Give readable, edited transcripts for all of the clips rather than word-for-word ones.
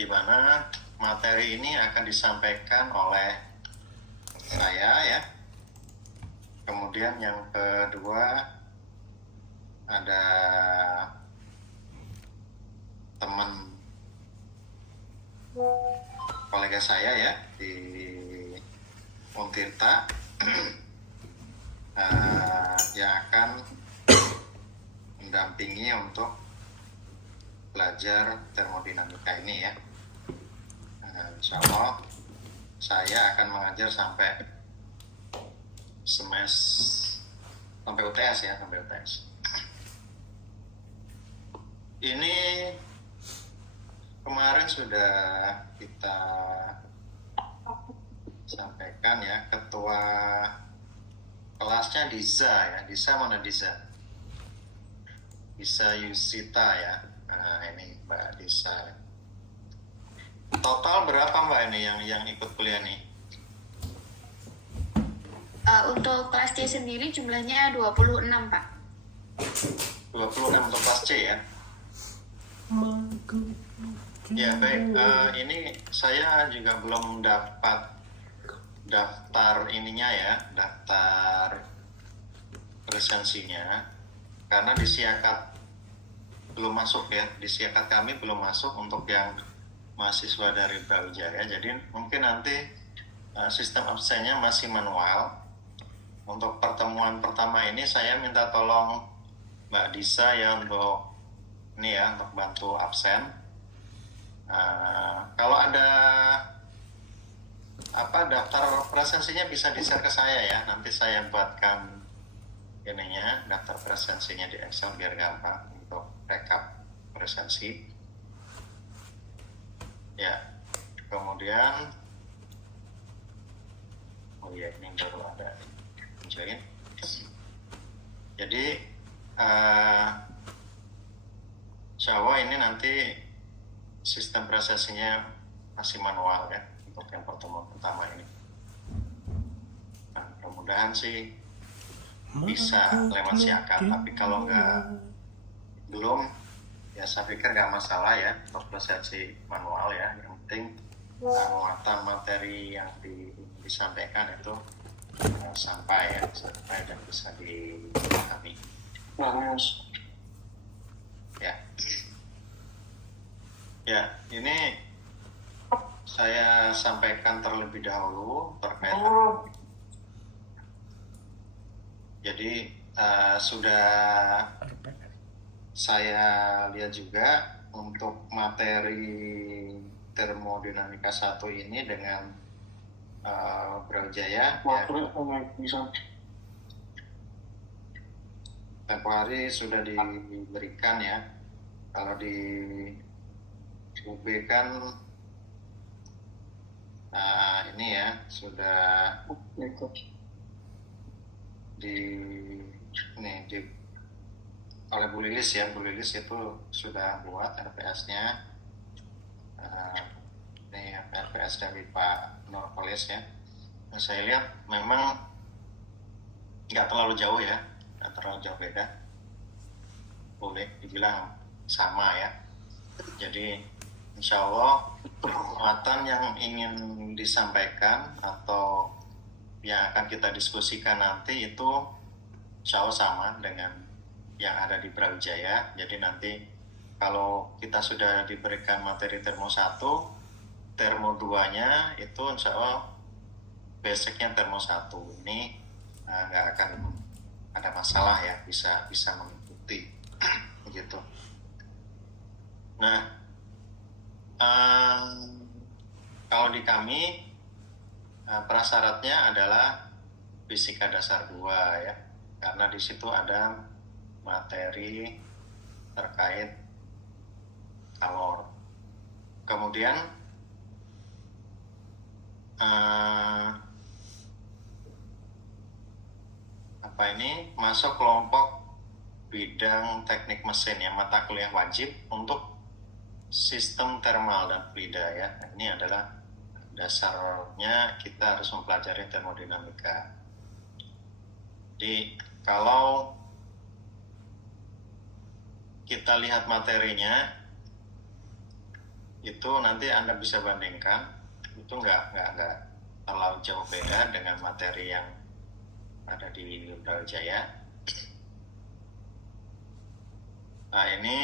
di mana materi ini akan disampaikan oleh saya ya. Kemudian yang kedua ada teman kolega saya ya di Untirta yang akan mendampingi untuk belajar termodinamika ini ya. Insya Allah saya akan mengajar sampai sampai UTS ya, sampai UTS. Ini kemarin sudah kita sampaikan ya, ketua kelasnya Diza ya. Diza mana Diza? Diza Yusita ya. Nah ini Mbak Diza. Total berapa Mbak ini yang ikut kuliah nih? Untuk kelas C sendiri jumlahnya 26 Pak. 26 untuk kelas C ya? Ya baik, ini saya juga belum dapat daftar ininya ya, daftar presensinya, karena di Siakat belum masuk ya, di Siakat kami belum masuk untuk yang mahasiswa dari Brawijaya. Jadi mungkin nanti sistem absennya masih manual. Untuk pertemuan pertama ini saya minta tolong Mbak Disa ya untuk ini ya, untuk bantu absen. Kalau ada daftar presensinya bisa di-share ke saya ya. Nanti saya buatkan ininya, daftar presensinya di Excel biar gampang untuk rekap presensi. Ya, kemudian ini baru ada join. Jadi insya Allah ini nanti sistem presensinya masih manual ya untuk yang pertemuan pertama ini. Nah, mudah-mudahan sih bisa lewat Siakat, tapi kalau belum ya saya pikir nggak masalah ya untuk presensi manual ya. Yang penting muatan materi yang disampaikan itu sampai dan bisa dipahami. Ya, ini saya sampaikan terlebih dahulu terkait. Jadi sudah saya lihat juga untuk materi termodinamika 1 ini dengan Brawijaya ya, tempo hari sudah diberikan ya. Kalau di UB kan ini ya sudah oleh Bu Lilis ya. Bu Lilis itu sudah buat RPS-nya. Ini RPS dari Pak Nurpolis ya. Nah, saya lihat memang nggak terlalu jauh ya, nggak terlalu jauh beda. Boleh dibilang sama ya. Jadi insya Allah muatan yang ingin disampaikan atau yang akan kita diskusikan nanti itu insya Allah sama dengan yang ada di Brawijaya. Jadi nanti kalau kita sudah diberikan materi termo 1, termo 2-nya itu insya Allah basicnya termo 1 ini nggak akan ada masalah ya, bisa mengikuti gitu. Nah, kalau di kami prasyaratnya adalah fisika dasar 2 ya, karena di situ ada materi terkait kalor. Kemudian masuk kelompok bidang teknik mesin ya, mata kuliah wajib untuk sistem thermal dan fluida ya. Ini adalah dasarnya kita harus mempelajari termodinamika. Jadi kalau kita lihat materinya, itu nanti Anda bisa bandingkan, itu nggak terlalu jauh beda dengan materi yang ada di Brawijaya. Nah ini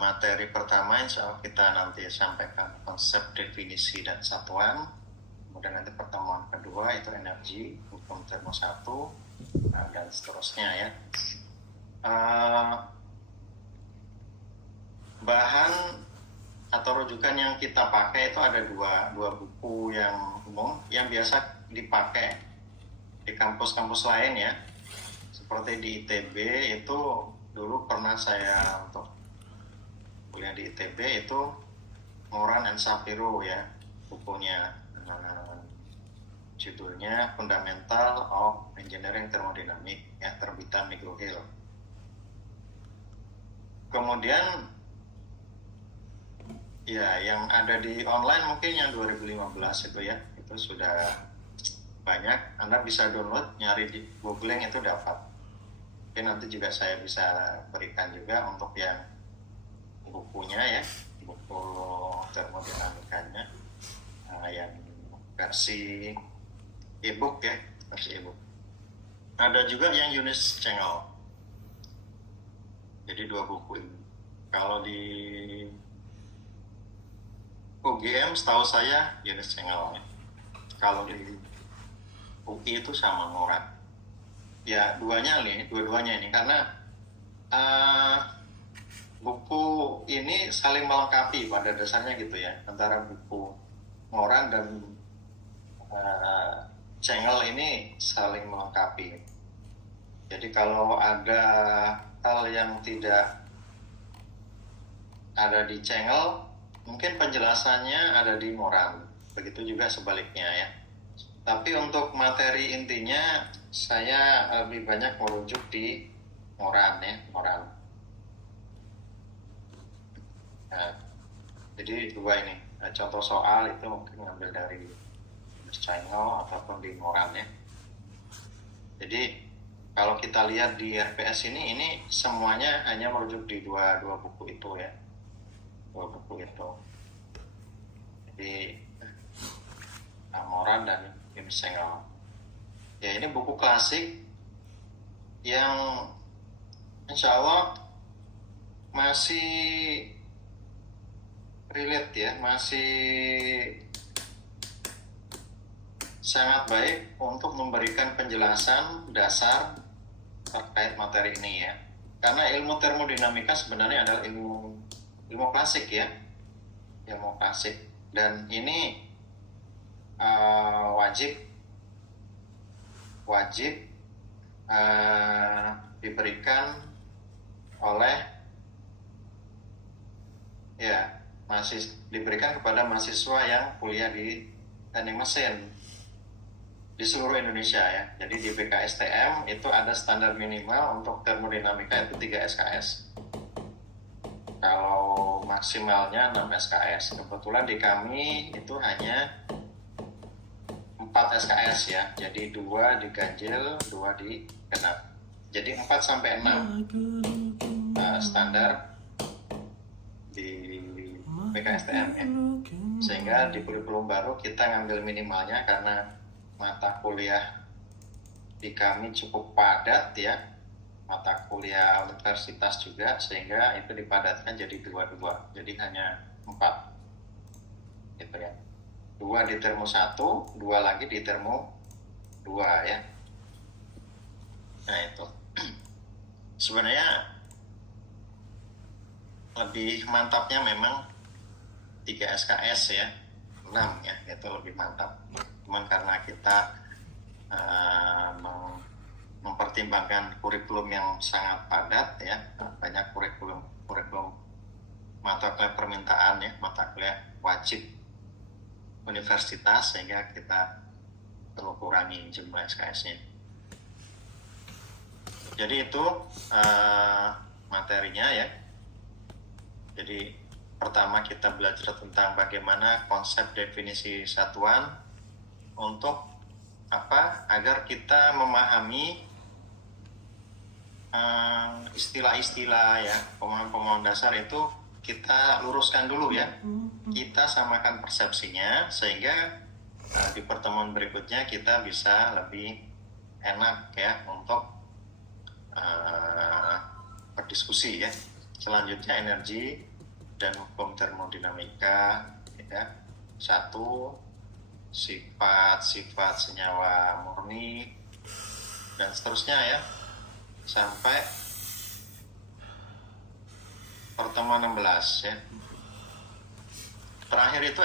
materi pertama, insya Allah kita nanti sampaikan konsep, definisi, dan satuan. Kemudian nanti pertemuan kedua itu energi, hukum termo 1, dan seterusnya ya. Bahan atau rujukan yang kita pakai itu ada dua buku yang umum yang biasa dipakai di kampus-kampus lain ya. Seperti di ITB itu dulu pernah saya untuk kuliah di ITB itu Moran and Shapiro ya bukunya, judulnya Fundamental of Engineering Thermodynamics ya, terbitan McGraw-Hill. Kemudian ya yang ada di online mungkin yang 2015 itu ya, itu sudah banyak, Anda bisa download, nyari di googling itu dapat. Oke, nanti juga saya bisa berikan juga untuk yang bukunya ya, buku termodinamikanya, yang versi e-book ya, versi e-book. Ada juga yang Yunis Cengel. Jadi dua buku ini. Kalau di UGM setahu saya Yunis Cengel ya. Kalau di UI itu sama Moran. Ya dua-duanya ini karena buku ini saling melengkapi pada dasarnya gitu ya, antara buku Moran dan Cengel ini saling melengkapi. Jadi kalau ada hal yang tidak ada di Cengel, mungkin penjelasannya ada di Moran. Begitu juga sebaliknya ya. Tapi untuk materi intinya saya lebih banyak merujuk di Moran ya, Moran. Nah, jadi dua ini contoh soal itu mungkin ngambil dari Cengel ataupun di Moran ya. Jadi kalau kita lihat di RPS ini semuanya hanya merujuk di dua buku itu ya, dua buku itu. Jadi Moran dan Yunis Cengel. Ya ini buku klasik yang insya Allah masih relate ya, masih sangat baik untuk memberikan penjelasan dasar terkait materi ini ya. Karena ilmu termodinamika sebenarnya adalah ilmu klasik ya, ilmu klasik, dan ini wajib diberikan oleh diberikan kepada mahasiswa yang kuliah di teknik mesin di seluruh Indonesia ya. Jadi di BKSTM itu ada standar minimal untuk termodinamika itu 3 SKS. Kalau maksimalnya 6 SKS. Kebetulan di kami itu hanya 4 SKS ya. Jadi 2 diganjil, 2 digenap. Jadi 4 sampai 6 standar di BKSTM ya. Sehingga di kurikulum baru kita ngambil minimalnya karena mata kuliah di kami cukup padat ya, mata kuliah universitas juga, sehingga itu dipadatkan jadi 2, jadi hanya 4 gitu ya. 2 di termo 1, 2 lagi di termo 2 ya. Nah itu sebenarnya lebih mantapnya memang 3 SKS ya, 6 ya, itu lebih mantap. Cuman karena kita mempertimbangkan kurikulum yang sangat padat ya, banyak kurikulum mata kuliah permintaan ya, mata kuliah wajib universitas, sehingga kita perlu kurangi jumlah SKS-nya. Jadi itu materinya ya. Jadi pertama kita belajar tentang bagaimana konsep definisi satuan untuk apa? Agar kita memahami istilah-istilah ya, pemahaman-pemahaman dasar itu kita luruskan dulu ya. Kita samakan persepsinya sehingga di pertemuan berikutnya kita bisa lebih enak ya untuk berdiskusi ya. Selanjutnya energi dan hukum termodinamika ya. 1, sifat senyawa murni dan seterusnya ya, sampai pertemuan 16 ya. Terakhir itu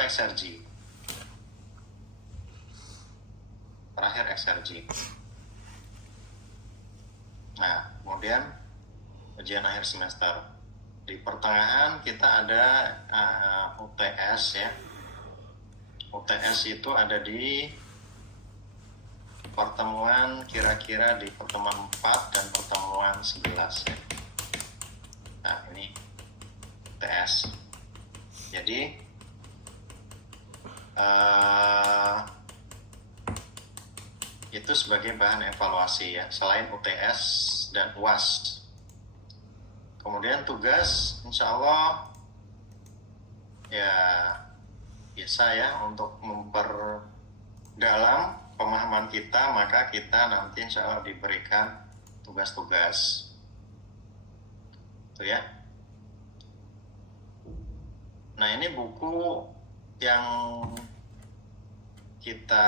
eksergi. Nah, kemudian ujian akhir semester. Di pertengahan kita ada UTS ya. UTS itu ada di pertemuan, kira-kira di pertemuan 4 dan pertemuan 11 ya. Nah, ini UTS. Jadi itu sebagai bahan evaluasi ya, selain UTS dan UAS. Kemudian tugas, insya Allah ya biasa ya, untuk memperdalam pemahaman kita, maka kita nanti insya Allah diberikan tugas-tugas itu ya. Nah, ini buku yang kita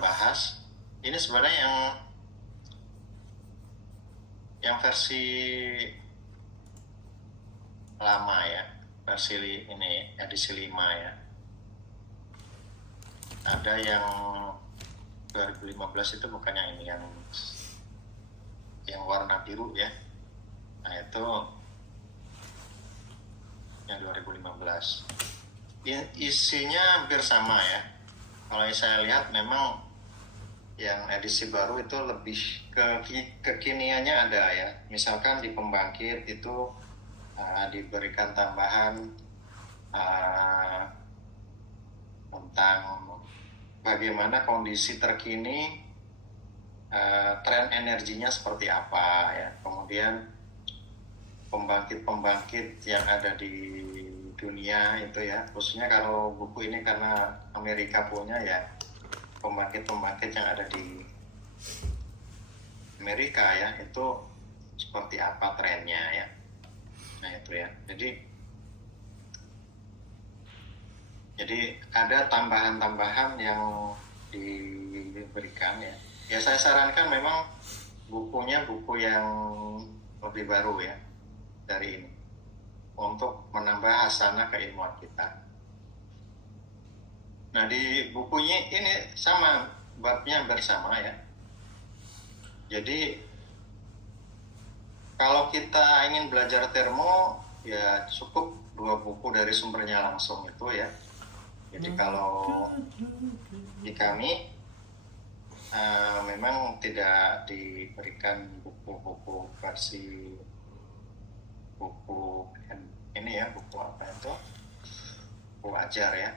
bahas. Ini sebenarnya yang versi lama ya, versi ini edisi 5 ya. Ada yang 2015 itu bukan yang ini, yang warna biru ya. Nah, itu yang 2015. Isinya hampir sama ya. Kalau saya lihat memang yang edisi baru itu lebih kekiniannya ada ya. Misalkan di pembangkit itu diberikan tambahan tentang bagaimana kondisi terkini, tren energinya seperti apa ya. Kemudian pembangkit-pembangkit yang ada di dunia itu ya, khususnya kalau buku ini karena Amerika punya ya, pembangkit-pembangkit yang ada di Amerika ya, itu seperti apa trennya ya. Nah, itu ya. Jadi ada tambahan-tambahan yang diberikan ya. Ya, saya sarankan memang bukunya buku yang lebih baru ya dari ini, untuk menambah hasanah keilmuan kita. Nah, di bukunya ini sama, babnya bersama ya. Jadi kalau kita ingin belajar termo ya cukup 2 buku dari sumbernya langsung itu ya. Jadi kalau di kami memang tidak diberikan buku-buku versi buku ini ya, buku apa itu, buku ajar ya,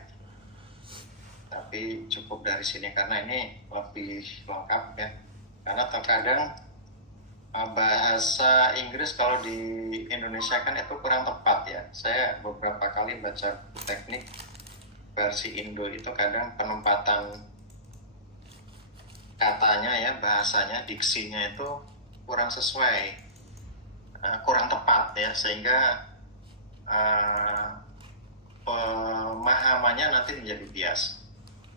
tapi cukup dari sini karena ini lebih lengkap ya. Karena terkadang bahasa Inggris kalau di Indonesia kan itu kurang tepat ya. Saya beberapa kali baca teknik versi Indo itu kadang penempatan katanya ya, bahasanya, diksinya itu kurang sesuai, kurang tepat ya, sehingga pemahamannya nanti menjadi bias.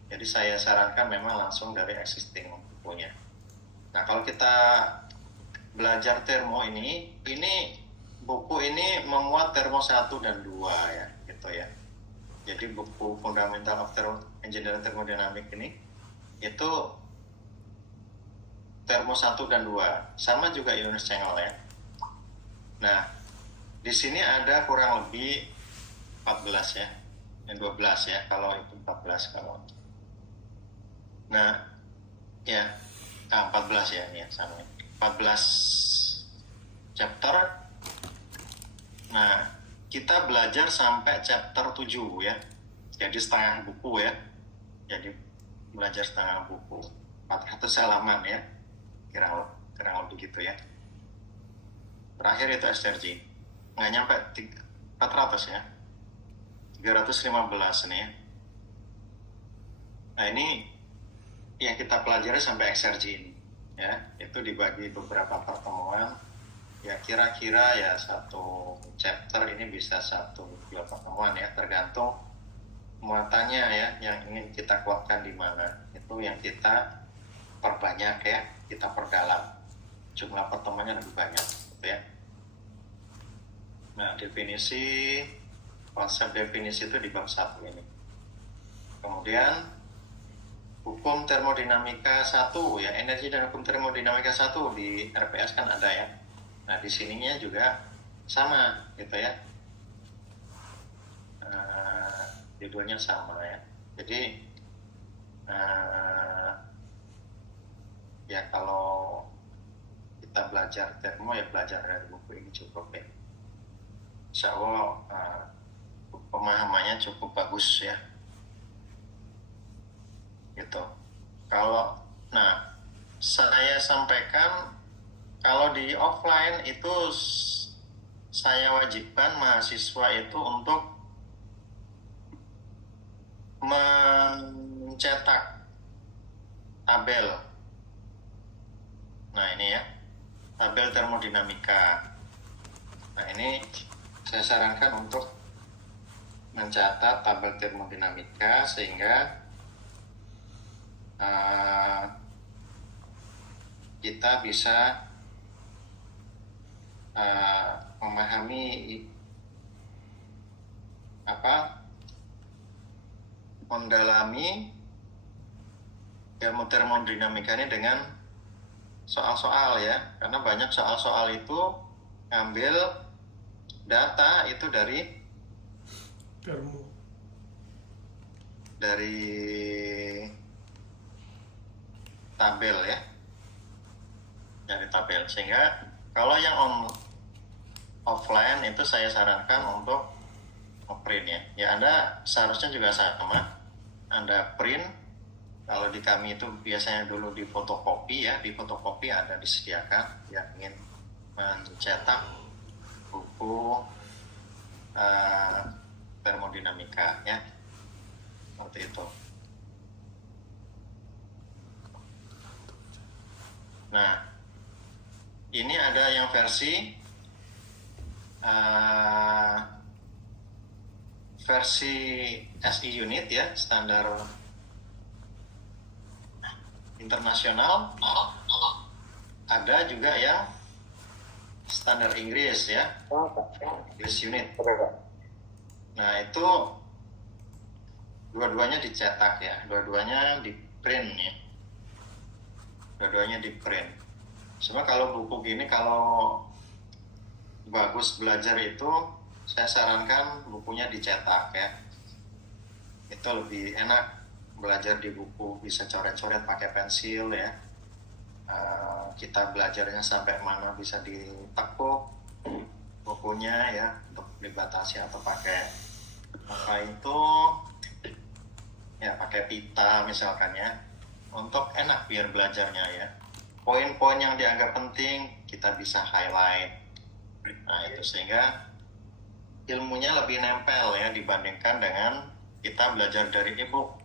Jadi saya sarankan memang langsung dari existing bukunya. Nah, kalau kita belajar termo ini buku ini memuat termo 1 dan 2 ya, gitu ya. Jadi buku Fundamental of Engineering Thermodynamics ini itu termo 1 dan 2, sama juga Ionis Channel ya. Nah, di sini ada kurang lebih 14 ya, yang 12 ya, kalau itu 14 kalau. Nah, ya 14 ya, ini ya sama. 14 chapter. Nah, kita belajar sampai chapter 7 ya. Jadi setengah buku ya. Jadi belajar setengah buku, 400 halaman ya, kurang lebih gitu ya. Terakhir itu SRG, nggak nyampe 400 ya, 315 nih ya. Nah ini yang kita pelajari sampai XRG ini ya, itu dibagi beberapa pertemuan ya, kira-kira ya satu chapter ini bisa 1-2 pertemuan ya, tergantung muatannya ya, yang ingin kita kuatkan di mana, itu yang kita perbanyak ya, kita perdalam, jumlah pertemuannya lebih banyak gitu ya. Nah definisi, konsep definisi itu di bab 1 ini. Kemudian hukum termodinamika 1 ya, energi dan hukum termodinamika 1 di RPS kan ada ya. Nah di sininya juga sama gitu ya, judulnya sama ya. Jadi ya kalau kita belajar termo ya belajar dari buku ini cukup ya. Insya Allah pemahamannya cukup bagus ya. Gitu. Kalau saya sampaikan kalau di offline itu saya wajibkan mahasiswa itu untuk mencetak tabel. Nah ini ya, tabel termodinamika. Nah ini saya sarankan untuk mencatat tabel termodinamika sehingga kita bisa memahami mendalami ilmu termodinamika ini dengan soal-soal ya, karena banyak soal-soal itu ngambil data itu dari tabel ya, dari tabel. Sehingga kalau yang offline itu saya sarankan untuk print ya. Ya Anda seharusnya juga sama, Anda print. Kalau di kami itu biasanya dulu di fotokopi ya, di fotokopi ada disediakan yang ingin mencetak buku termodinamika ya, seperti itu. Nah ini ada yang versi SI unit ya, standar internasional. Ada juga yang standar Inggris ya, English unit. Nah itu dua-duanya dicetak ya, dua-duanya di print ya, dua-duanya di print. Cuma kalau buku gini kalau bagus belajar itu saya sarankan bukunya dicetak ya, itu lebih enak belajar di buku, bisa coret-coret pakai pensil ya. Kita belajarnya sampai mana bisa ditekuk bukunya ya, untuk dibatasi atau pakai itu ya, pakai pita misalkan ya, untuk enak biar belajarnya ya. Poin-poin yang dianggap penting kita bisa highlight. Nah itu sehingga ilmunya lebih nempel ya, dibandingkan dengan kita belajar dari e-book.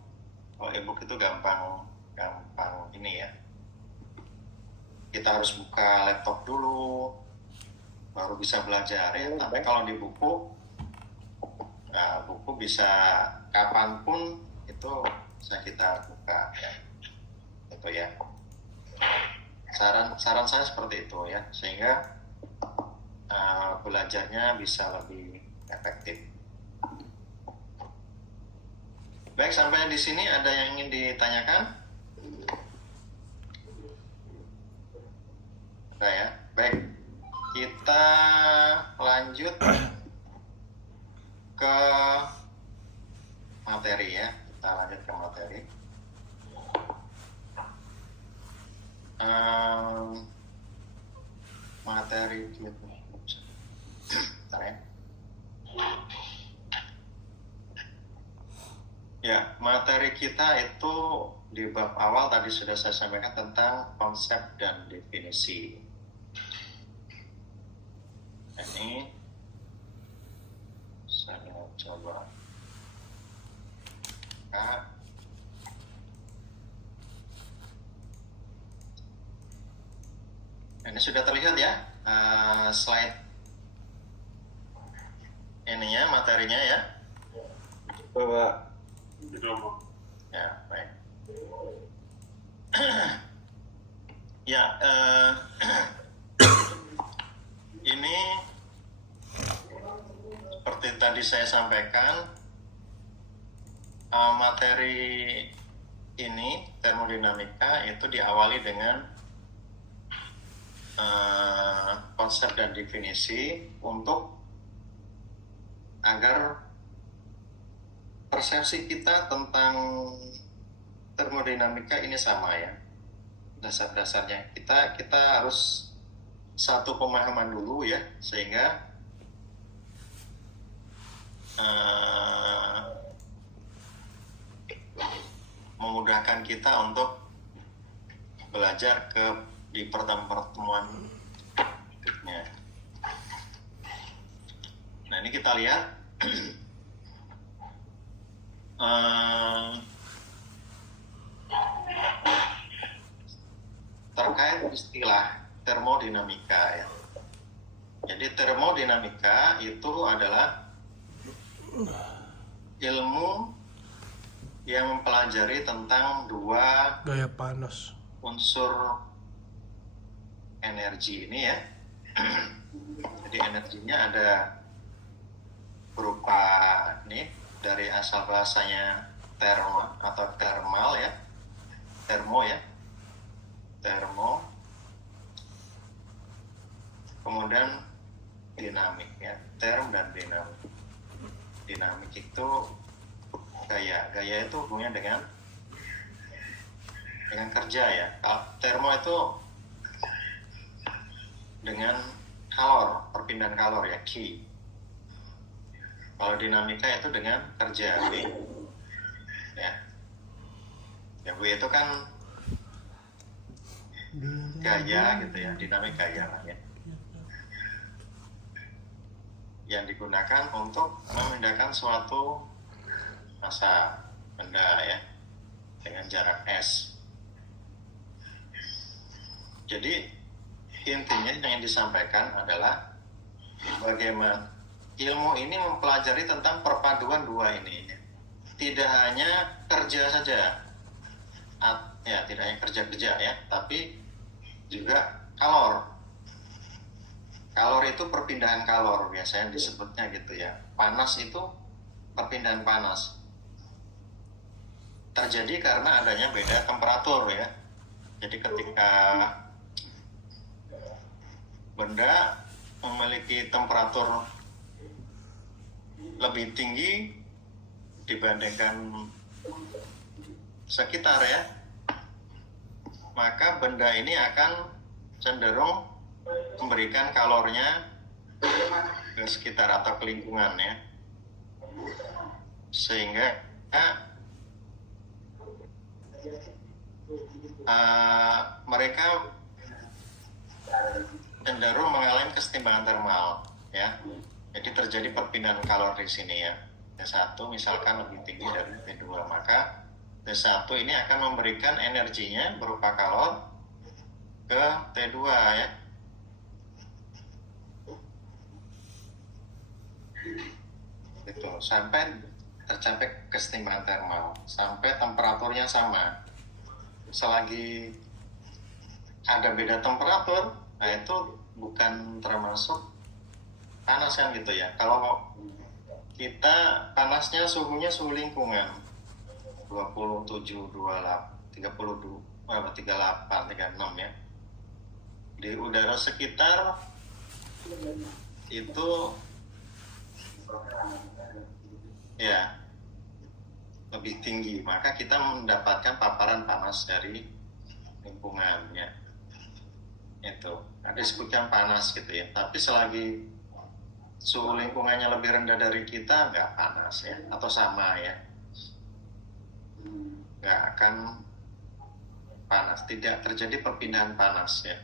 Kalau e-book itu gampang ini ya, kita harus buka laptop dulu baru bisa belajar ya. Tapi kalau di buku, buku bisa kapanpun itu bisa kita buka ya. Itu ya, saran saya seperti itu ya, sehingga belajarnya bisa lebih efektif. Baik, sampai di sini ada yang ingin ditanyakan? Ada ya. Baik, kita lanjut ke materi ya. Kita lanjut ke materi. Materi bentar ya. Ya, materi kita itu di bab awal tadi sudah saya sampaikan tentang konsep dan definisi. Ini saya coba buka. Ini sudah terlihat ya slide ininya, materinya ya. Bapak. Ya, baik. Ya, ini seperti tadi saya sampaikan, materi ini termodinamika itu diawali dengan konsep dan definisi untuk agar persepsi kita tentang termodinamika ini sama ya, dasar-dasarnya kita harus satu pemahaman dulu ya, sehingga memudahkan kita untuk belajar di pertemuan berikutnya. Nah, ini kita lihat terkait istilah termodinamika ya. Jadi termodinamika itu adalah ilmu yang mempelajari tentang dua gaya panas unsur energi ini ya. Jadi energinya ada berupa ini, dari asal bahasanya termo atau thermal ya, termo ya, termo, kemudian dinamik ya, term dan dinamik. Dinamik itu gaya itu hubungannya dengan kerja ya. Termo itu dengan kalor, perpindahan kalor ya, Q. Kalau dinamika itu dengan kerja, W. Ya, W itu kan gaya gitu ya, dinamik gaya lah ya, yang digunakan untuk memindahkan suatu massa benda ya dengan jarak S. Jadi intinya yang disampaikan adalah bagaimana ilmu ini mempelajari tentang perpaduan dua ini, tidak hanya kerja saja ya, tidak hanya kerja ya, tapi juga kalor. Kalor itu perpindahan kalor, biasanya disebutnya gitu ya. Panas itu perpindahan panas terjadi karena adanya beda temperatur ya. Jadi ketika benda memiliki temperatur lebih tinggi dibandingkan sekitar ya, maka benda ini akan cenderung memberikan kalornya ke sekitar atau ke lingkungan ya, sehingga mereka cenderung mengalami kesetimbangan termal ya. Jadi terjadi perpindahan kalor di sini ya. T1 misalkan lebih tinggi dari T2, maka T1 ini akan memberikan energinya berupa kalor ke T2 ya. Itu sampai tercapai kesetimbangan termal, sampai temperaturnya sama. Selagi ada beda temperatur, nah itu bukan termasuk panas kan gitu ya. Kalau kita panasnya suhunya suhu lingkungan 27, 28, 32, 38, 36 ya. Di udara sekitar itu ya lebih tinggi, maka kita mendapatkan paparan panas dari lingkungannya. Itu disebutkan panas gitu ya. Tapi selagi suhu lingkungannya lebih rendah dari kita, nggak panas ya, atau sama ya, nggak akan panas, tidak terjadi perpindahan panas ya.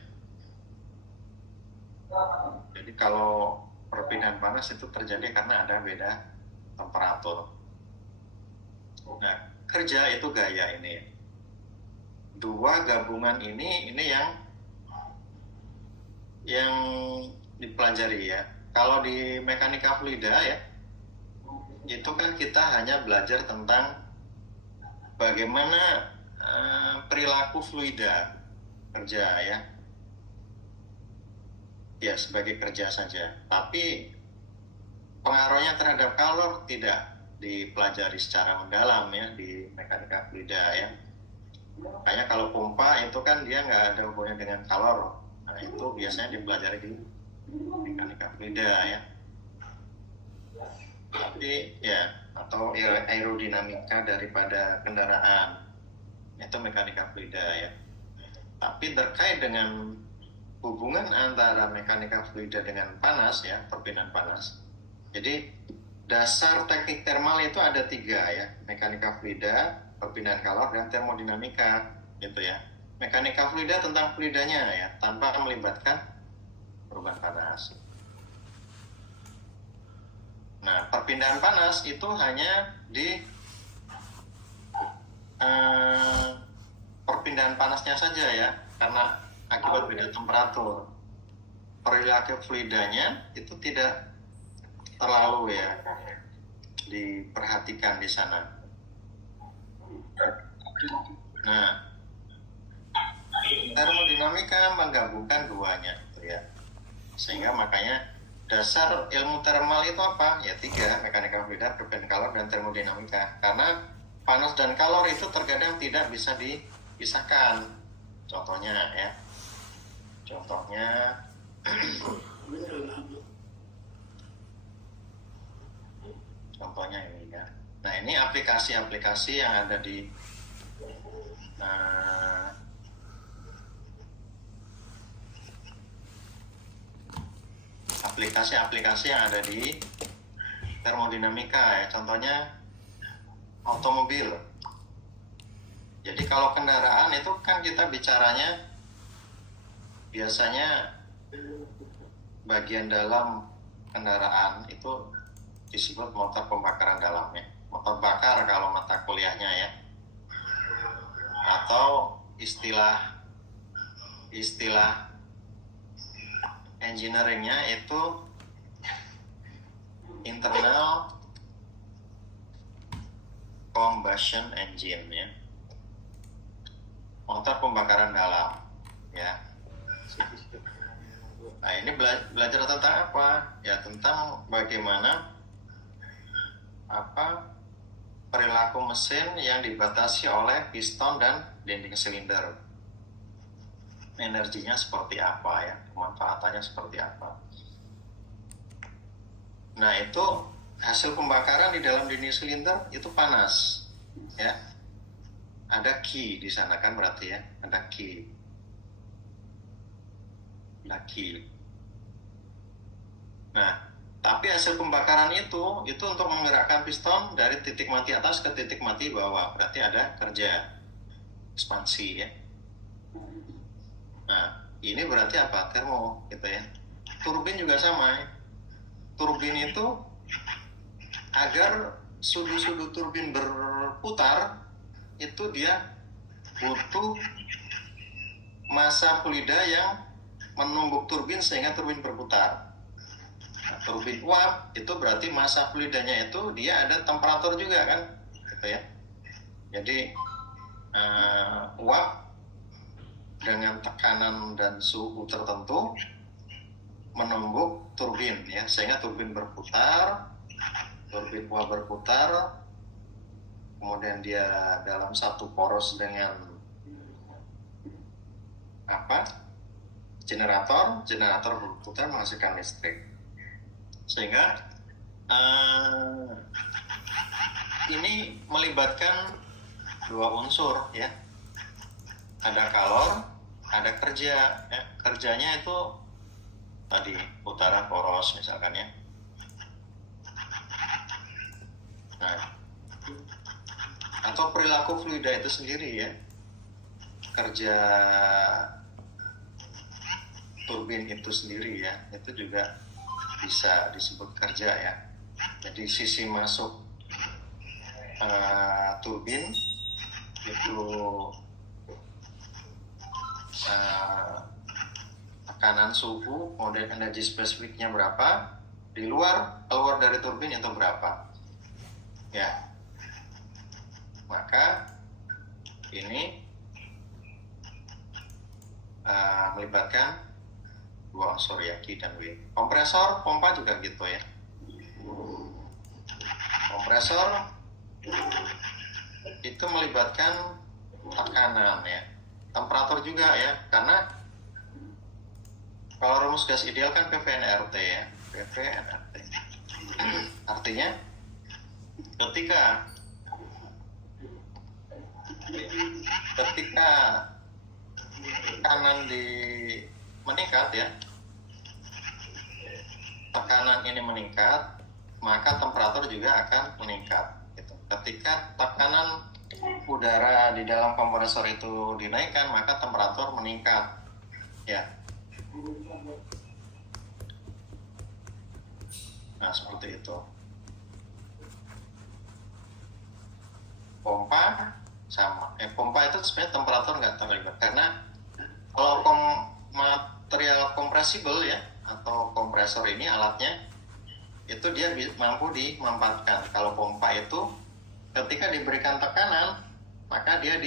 Jadi kalau perpindahan panas itu terjadi karena ada beda temperatur. Nah, kerja itu gaya ini. Dua gabungan ini yang dipelajari ya. Kalau di mekanika fluida ya, itu kan kita hanya belajar tentang bagaimana perilaku fluida kerja ya. Ya, sebagai kerja saja. Tapi pengaruhnya terhadap kalor tidak dipelajari secara mendalam ya di mekanika fluida ya. Makanya kalau pompa itu kan dia nggak ada hubungannya dengan kalor. Nah, itu biasanya dipelajari di mekanika fluida ya. Tapi ya, atau aerodinamika daripada kendaraan, itu mekanika fluida ya. Tapi terkait dengan hubungan antara mekanika fluida dengan panas ya, perpindahan panas. Jadi dasar teknik thermal itu ada 3 ya, mekanika fluida, perpindahan kalor, dan termodinamika gitu ya. Mekanika fluida tentang fluidanya ya, tanpa melibatkan perubahan panas. Nah, perpindahan panas itu hanya di perpindahan panasnya saja ya, karena akibat beda temperatur. Perilaku fluidanya itu tidak terlalu ya diperhatikan di sana. Nah, termodinamika menggabungkan duanya gitu ya. Sehingga makanya dasar ilmu thermal itu apa? Ya 3, mekanika fluida, perpindahan kalor, dan termodinamika. Karena panas dan kalor itu terkadang tidak bisa dipisahkan. Contohnya ya. Contohnya contohnya ini ya. Nah, ini aplikasi-aplikasi yang ada di aplikasi-aplikasi yang ada di termodinamika ya. Contohnya automobil. Jadi kalau kendaraan itu kan kita bicaranya biasanya bagian dalam kendaraan itu disebut motor pembakaran dalam ya. Motor bakar kalau mata kuliahnya ya. Atau istilah engineeringnya itu internal combustion engine ya. Motor pembakaran dalam ya. Nah, ini belajar tentang apa? Ya, tentang bagaimana perilaku mesin yang dibatasi oleh piston dan dinding silinder. Energinya seperti apa ya? Pemanfaatannya seperti apa? Nah, itu hasil pembakaran di dalam dinding silinder itu panas ya. Ada Q di sana kan berarti ya, ada Q. Nah, tapi hasil pembakaran itu untuk menggerakkan piston dari titik mati atas ke titik mati bawah. Berarti ada kerja ekspansi ya. Nah, ini berarti apa? Termo gitu ya. Turbin juga sama ya. Turbin itu agar sudut-sudut turbin berputar itu dia butuh massa fluida yang menumbuk turbin sehingga turbin berputar. Nah, turbin uap itu berarti massa fluidanya itu dia ada temperatur juga kan, gitu ya. Jadi uap dengan tekanan dan suhu tertentu menumbuk turbin ya, sehingga turbin berputar, turbin uap berputar, kemudian dia dalam satu poros dengan generator berputar menghasilkan listrik. Sehingga ini melibatkan 2 unsur ya. Ada kalor, ada kerja ya. Kerjanya itu tadi putaran poros misalkan ya. Nah, atau perilaku fluida itu sendiri ya. kerja turbin itu sendiri ya, itu juga bisa disebut kerja ya. Jadi sisi masuk turbin itu tekanan suhu, kemudian energi spesifiknya berapa, di keluar dari turbin itu berapa ya. Maka ini melibatkan dua unsur ya, Q dan W. Kompresor pompa juga gitu ya. Kompresor itu melibatkan tekanan ya, temperatur juga ya, karena kalau rumus gas ideal kan PV/nRT ya, PV/nRT. Artinya ketika tekanan meningkat ya, tekanan ini meningkat, maka temperatur juga akan meningkat gitu. Ketika tekanan udara di dalam kompresor itu dinaikkan, maka temperatur meningkat ya. Nah, seperti itu. Pompa sama. Pompa itu sebenarnya temperatur nggak terlibat, karena kalau material kompresibel ya, atau kompresor ini alatnya, itu dia mampu dimanfaatkan. Kalau pompa itu ketika diberikan tekanan, maka dia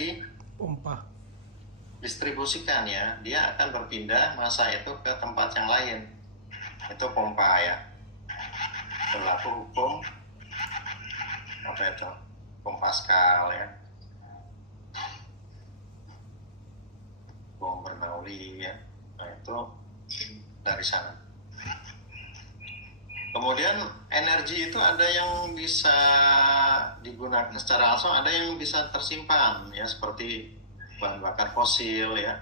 Pompa. distribusikan ya, dia akan berpindah massa itu ke tempat yang lain. Itu pompa ya. Berlaku hukum apa itu? Hukum Pascal ya. Hukum Bernoulli ya. Nah, itu dari sana. Kemudian energi itu ada yang bisa digunakan secara langsung, ada yang bisa tersimpan ya, seperti bahan bakar fosil ya,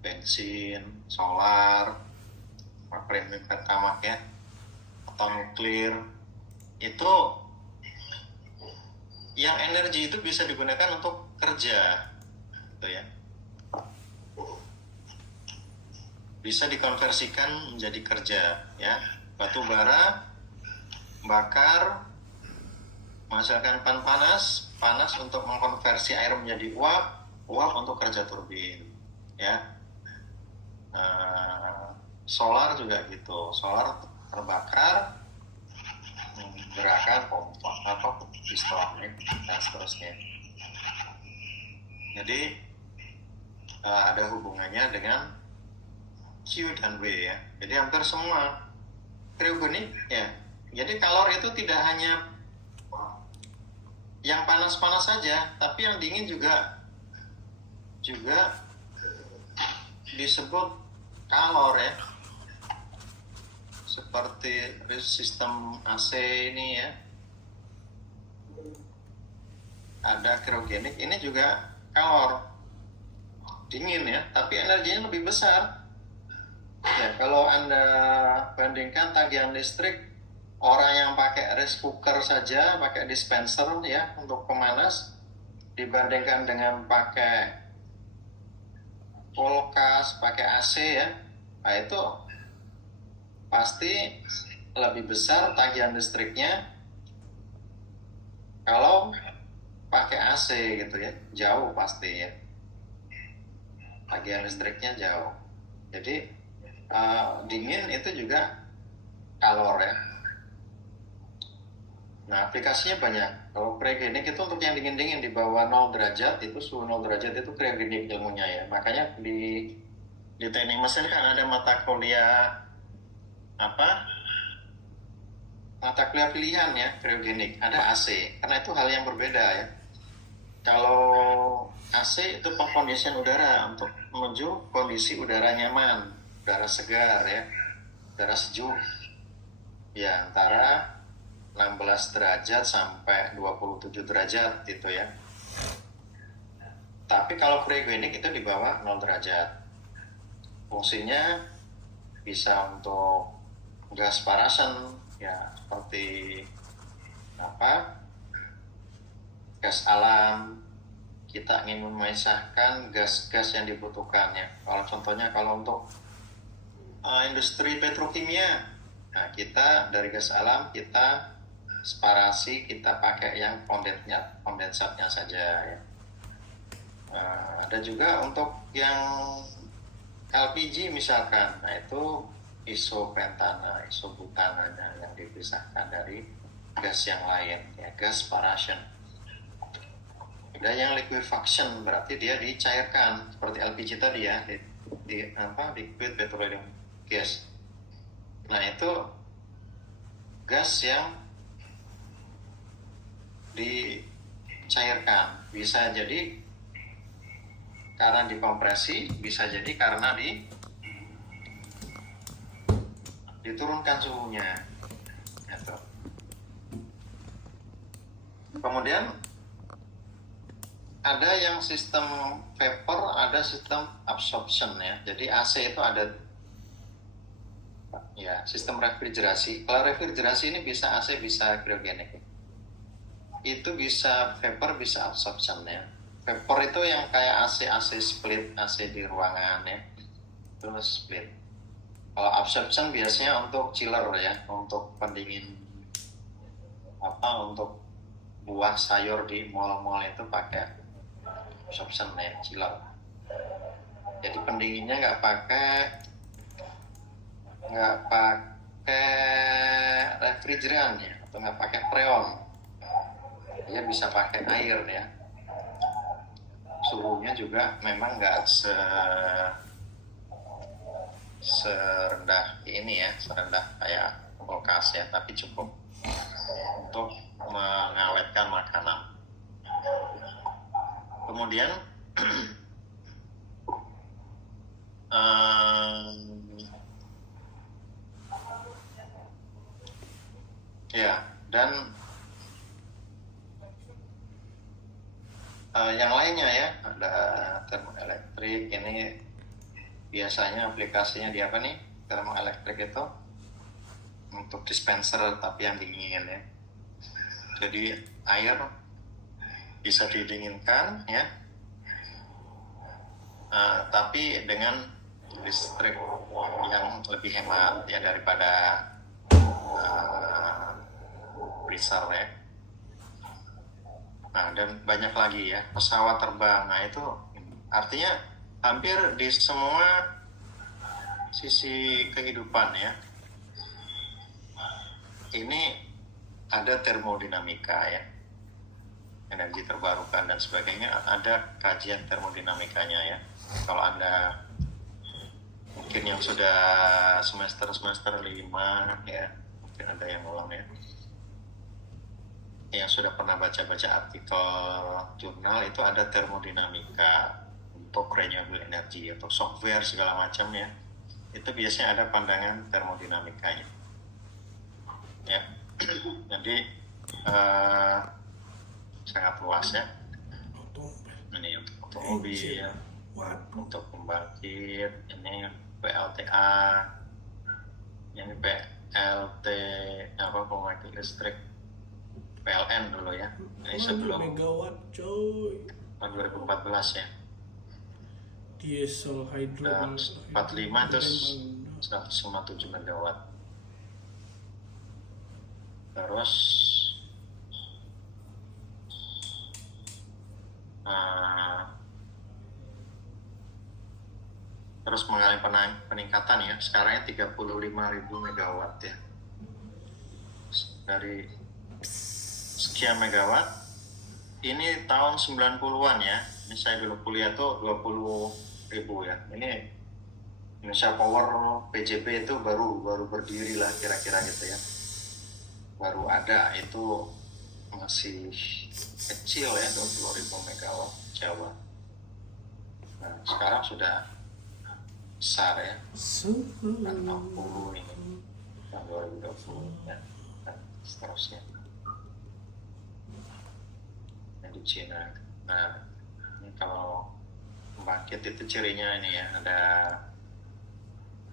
bensin, solar, premium pertamax ya, atau nuklir. Itu yang energi itu bisa digunakan untuk kerja gitu ya, bisa dikonversikan menjadi kerja ya. Batu bara bakar menghasilkan panas untuk mengkonversi air menjadi uap untuk kerja turbin ya. Solar juga gitu, solar terbakar menggerakkan pompa atau piston dan seterusnya. Jadi ada hubungannya dengan Q dan W ya. Jadi hampir semua kriogenik ya. Jadi kalor itu tidak hanya yang panas-panas saja, tapi yang dingin juga disebut kalor ya. Seperti sistem AC ini ya. Ada kriogenik, ini juga kalor. Dingin ya, tapi energinya lebih besar. Ya, kalau Anda bandingkan tagihan listrik, orang yang pakai rice cooker saja, pakai dispenser ya untuk pemanas, dibandingkan dengan pakai kulkas, pakai AC ya, nah itu pasti lebih besar tagihan listriknya kalau pakai AC gitu ya, jauh pasti ya, tagihan listriknya jauh. Jadi dingin itu juga kalor ya. Nah, aplikasinya banyak. Kalau kriogenik itu untuk yang dingin-dingin di bawah 0 derajat, itu suhu 0 derajat itu kriogenik ilmunya ya. Makanya di teknik mesin kan ada mata kuliah pilihan ya, kriogenik. Ada AC, karena itu hal yang berbeda ya. Kalau AC itu pengkondisian udara untuk menuju kondisi udara nyaman, udara segar ya, udara sejuk ya, antara 16 derajat sampai 27 derajat gitu ya. Tapi kalau kriogenik itu di bawah 0 derajat. Fungsinya bisa untuk gas parasen ya, seperti gas alam kita ingin memisahkan gas-gas yang dibutuhkan ya. Kalau contohnya kalau untuk industri petrokimia, nah kita dari gas alam kita separasi, kita pakai yang kondensatnya saja ya. Ada juga untuk yang LPG misalkan, nah itu isopentana, isobutananya yang dipisahkan dari gas yang lain ya, gas separation. Ada yang liquefaction, berarti dia dicairkan seperti LPG tadi ya, liquid petroleum gas. Nah itu gas yang dicairkan, bisa jadi karena dikompresi, bisa jadi karena diturunkan suhunya gitu. Kemudian ada yang sistem vapor, ada sistem absorption ya. Jadi AC itu ada ya, sistem refrigerasi. Kalau refrigerasi ini bisa AC, bisa cryogenik. Itu bisa vapor, bisa absorption ya. Vapor itu yang kayak AC split, AC di ruangan ya, terus split. Kalau absorption biasanya untuk chiller ya, untuk pendingin untuk buah sayur di mall-mall itu pakai absorption ya, chiller. Jadi pendinginnya nggak pakai refrigeran ya, atau nggak pakai freon, dia bisa pakai air ya. Suhunya juga memang nggak serendah ini ya, serendah kayak kulkas ya, tapi cukup untuk mengawetkan makanan. Kemudian ya, dan yang lainnya ya, ada termoelektrik. Ini biasanya aplikasinya di apa nih, termoelektrik itu untuk dispenser tapi yang dingin ya. Jadi air bisa didinginkan ya, tapi dengan listrik yang lebih hemat ya daripada freezer ya. Nah, dan banyak lagi ya, pesawat terbang. Nah, itu artinya hampir di semua sisi kehidupan ya, ini ada termodinamika ya, energi terbarukan dan sebagainya, ada kajian termodinamikanya ya. Kalau Anda mungkin yang sudah semester 5 ya, mungkin ada yang ulang ya, yang sudah pernah baca-baca artikel jurnal, itu ada termodinamika untuk renewable energy atau software segala macam ya. Itu biasanya ada pandangan termodinamikanya ya. Jadi sangat luas ya. Ini untuk otomobil, untuk pembangkit, ini PLTA, ini PLT pembangkit listrik PLN dulu ya. Ini sebelum megawatt coy. tahun 2014 ya. Diesel hydro 45 terus 157 megawatt. Terus terus mengalami peningkatan ya, sekarangnya 35.000 megawatt ya. Dari sekian megawatt, ini tahun 90-an ya. Ini saya dulu kuliah tuh 20.000 ya. Ini Indonesia Power PJP itu baru berdiri lah kira-kira gitu ya. Baru ada, itu masih kecil ya, 20.000 megawatt Jawa. Nah, sekarang sudah besar ya, 60 ini tahun 2020 ya, dan seterusnya. Yang di Cina. Nah, ini kalau pembangkit itu cirinya ini ya,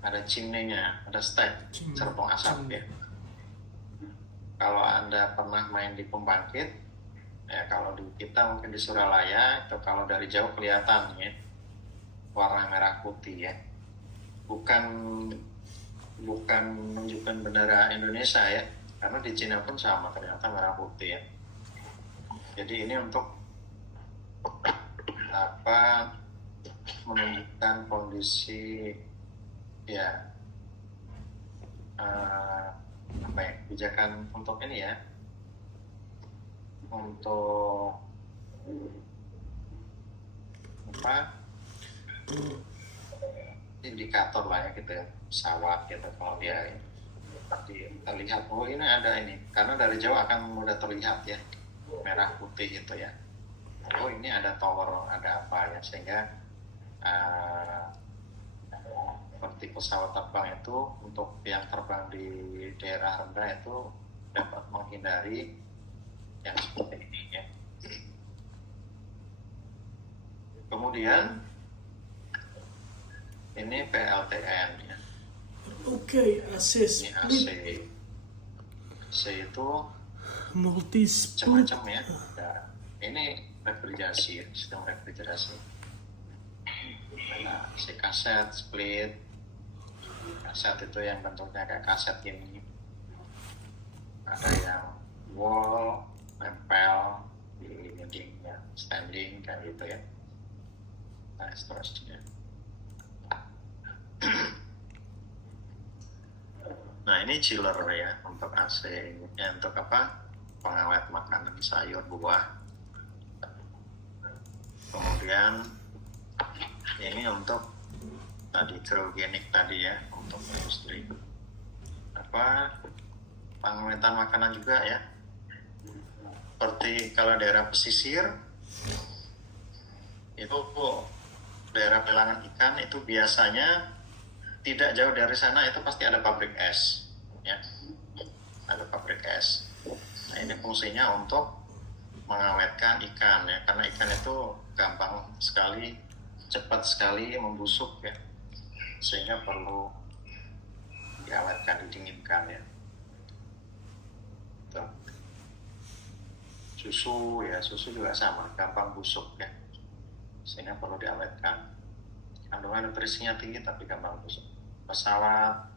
ada chimney-nya, ada stack, cerpong asap ya. Kalau Anda pernah main di pembangkit, Ya kalau di kita mungkin di Suralaya itu kalau dari jauh kelihatan ya warna merah putih ya. Bukan bukan menunjukkan bendera Indonesia ya, karena di Cina pun sama ternyata merah putih ya. Jadi ini untuk apa, menunjukkan kondisi ya apa ya, kebijakan untuk ini ya, untuk apa, indikator lah ya gitu ya, pesawat gitu kalau dia terlihat oh ini ada ini, karena dari jauh akan mudah terlihat ya merah putih itu ya, oh ini ada tower ada apa ya, sehingga seperti pesawat terbang itu untuk yang terbang di daerah rendah itu dapat menghindari yang seperti ini ya. Kemudian ini PLTN ya. Oke, AC Ini AC. split, AC itu multi split. macam-macam ya. Nah, ini refrigerasi, sistem refrigerasi. Nah, si kaset, split. Kaset itu yang bentuknya kayak kaset gini. Ada yang wall, nempel di dindingnya, standing kayak gitu ya. Nah, seterusnya. Nah, ini chiller ya untuk AC, ya, untuk apa? Pengawet makanan, sayur, buah. Kemudian ini untuk tadi cryogenik tadi ya, untuk industri apa, pengawetan makanan juga ya. Seperti kalau daerah pesisir itu daerah pelelangan ikan itu biasanya tidak jauh dari sana itu pasti ada pabrik es ya, ada pabrik es. Nah ini fungsinya untuk mengawetkan ikan ya, karena ikan itu gampang sekali, cepat sekali membusuk ya, sehingga perlu diawetkan, didinginkan ya. Tuh. Susu ya, susu juga sama, gampang busuk ya, sehingga perlu diawetkan. Kandungan nutrisinya tinggi tapi gampang busuk. Pesawat,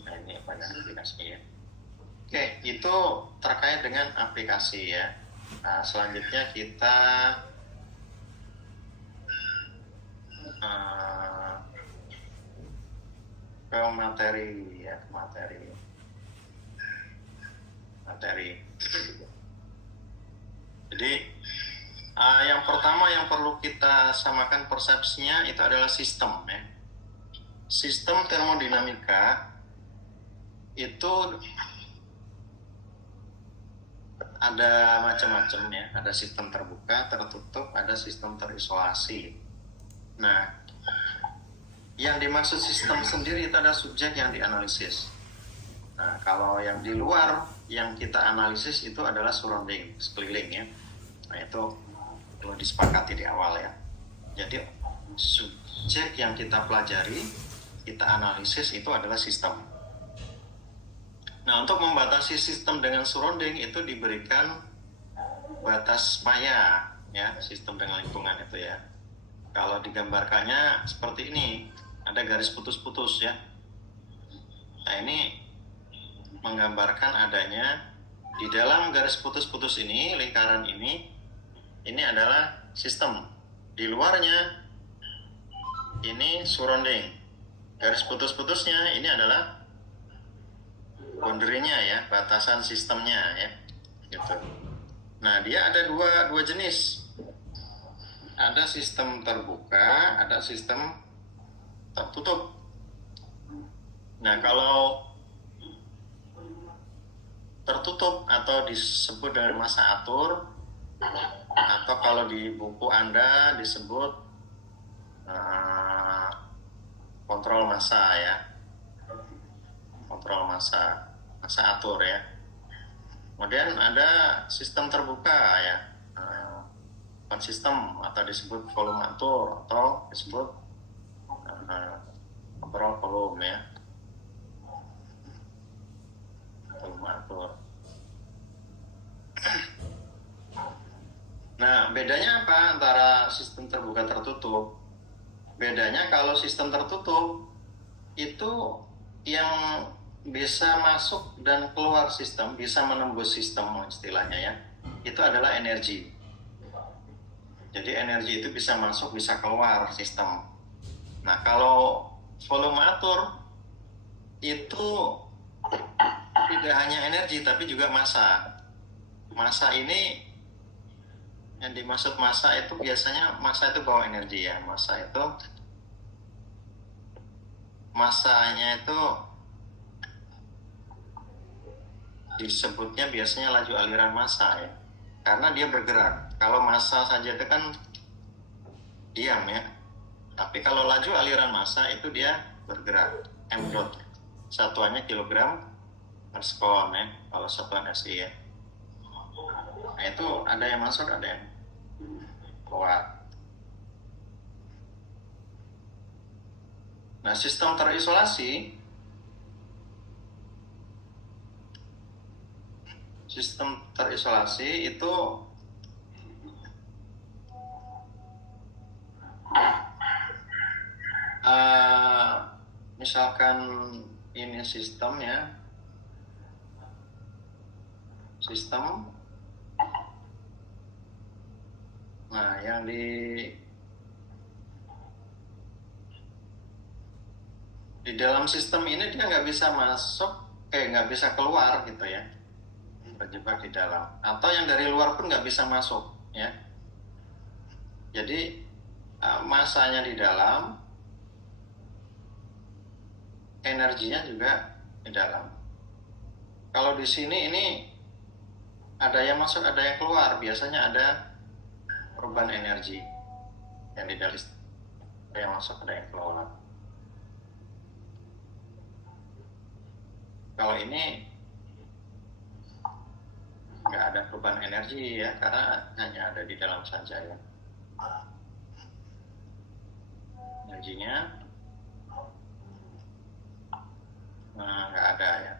nah ini banyak aplikasinya. Oke, itu terkait dengan aplikasi ya. Nah, selanjutnya kita ke materi ya, materi. Jadi yang pertama yang perlu kita samakan persepsinya itu adalah sistem ya. Sistem termodinamika itu ada macam-macam ya, ada sistem terbuka, tertutup, ada sistem terisolasi. Nah, yang dimaksud sistem sendiri itu ada subjek yang dianalisis. Nah, kalau yang di luar yang kita analisis itu adalah surrounding, sekeliling ya. Nah, itu perlu disepakati di awal ya. Jadi subjek yang kita pelajari, kita analisis itu adalah sistem. Nah, untuk membatasi sistem dengan surrounding itu diberikan batas maya ya, sistem dengan lingkungan itu ya. Kalau digambarkannya seperti ini, ada garis putus-putus ya. Nah, ini menggambarkan adanya di dalam garis putus-putus ini, lingkaran ini adalah sistem. Di luarnya ini surrounding. Garis putus-putusnya ini adalah boundary-nya ya, batasan sistemnya ya, gitu. Nah, dia ada dua jenis. Ada sistem terbuka, ada sistem tertutup. Nah, kalau tertutup atau disebut dengan massa atur, atau kalau di buku Anda disebut kontrol massa ya, kontrol massa atur ya. Kemudian ada sistem terbuka ya, open system atau disebut volume atur atau disebut kontrol volume ya, volume atur. apa antara sistem terbuka tertutup? Bedanya kalau sistem tertutup itu yang bisa masuk dan keluar sistem, bisa menembus sistem istilahnya ya, itu adalah energi. Jadi energi itu bisa masuk, bisa keluar sistem. Nah, kalau volume atur itu tidak hanya energi tapi juga massa. Massa ini, yang dimaksud massa itu biasanya massa itu bawa energi ya. Massanya itu disebutnya biasanya laju aliran massa ya, karena dia bergerak. Kalau massa saja itu kan diam ya, tapi kalau laju aliran massa itu dia bergerak. M dot satuannya kilogram per sekon ya, kalau satuan SI ya. Nah, itu ada yang masuk, ada yang keluar. Nah, sistem terisolasi itu misalkan ini sistem. Nah, yang di dalam sistem ini dia nggak bisa masuk, nggak bisa keluar gitu ya, terjebak di dalam. Atau yang dari luar pun nggak bisa masuk ya. Jadi masanya di dalam, energinya juga di dalam. Kalau di sini ini ada yang masuk, ada yang keluar. Biasanya ada perubahan energi yang di dalam, ada yang masuk, ada yang keluar. Kalau ini nggak ada perubahan energi ya, karena hanya ada di dalam saja ya. Energinya nggak ada ya.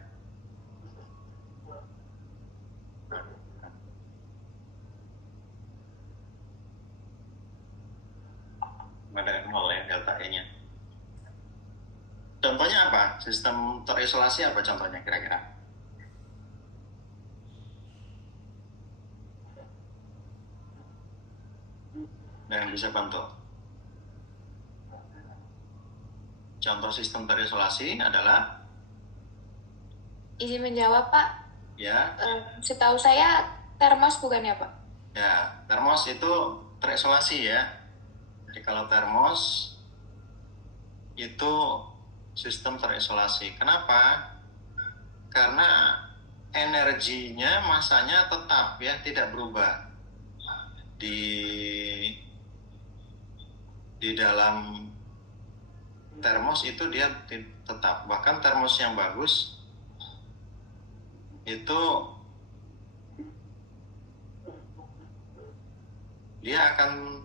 Ada nol ya delta E nya. Contohnya apa? Sistem terisolasi apa contohnya kira-kira? Dan bisa bantu. Contoh sistem terisolasi adalah? Izin menjawab, Pak. Ya. Setahu saya termos bukan ya, Pak? Ya, termos itu terisolasi ya. Jadi kalau termos itu sistem terisolasi. Kenapa? Karena energinya, masanya tetap ya, tidak berubah. Di dalam termos itu dia tetap. Bahkan termos yang bagus itu dia akan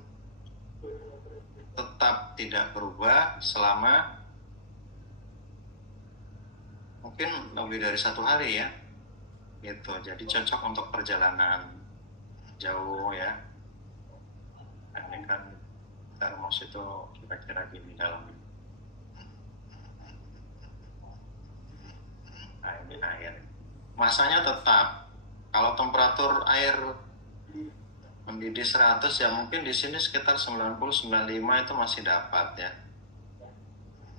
tetap tidak berubah selama mungkin lebih dari 1 hari ya, gitu. Jadi cocok untuk perjalanan jauh ya. Ini kan termos itu kira-kira gini dalamnya. Nah, ini air. Masanya tetap. Kalau temperatur air mendidih 100 ya, mungkin di sini sekitar 90-95 itu masih dapat ya,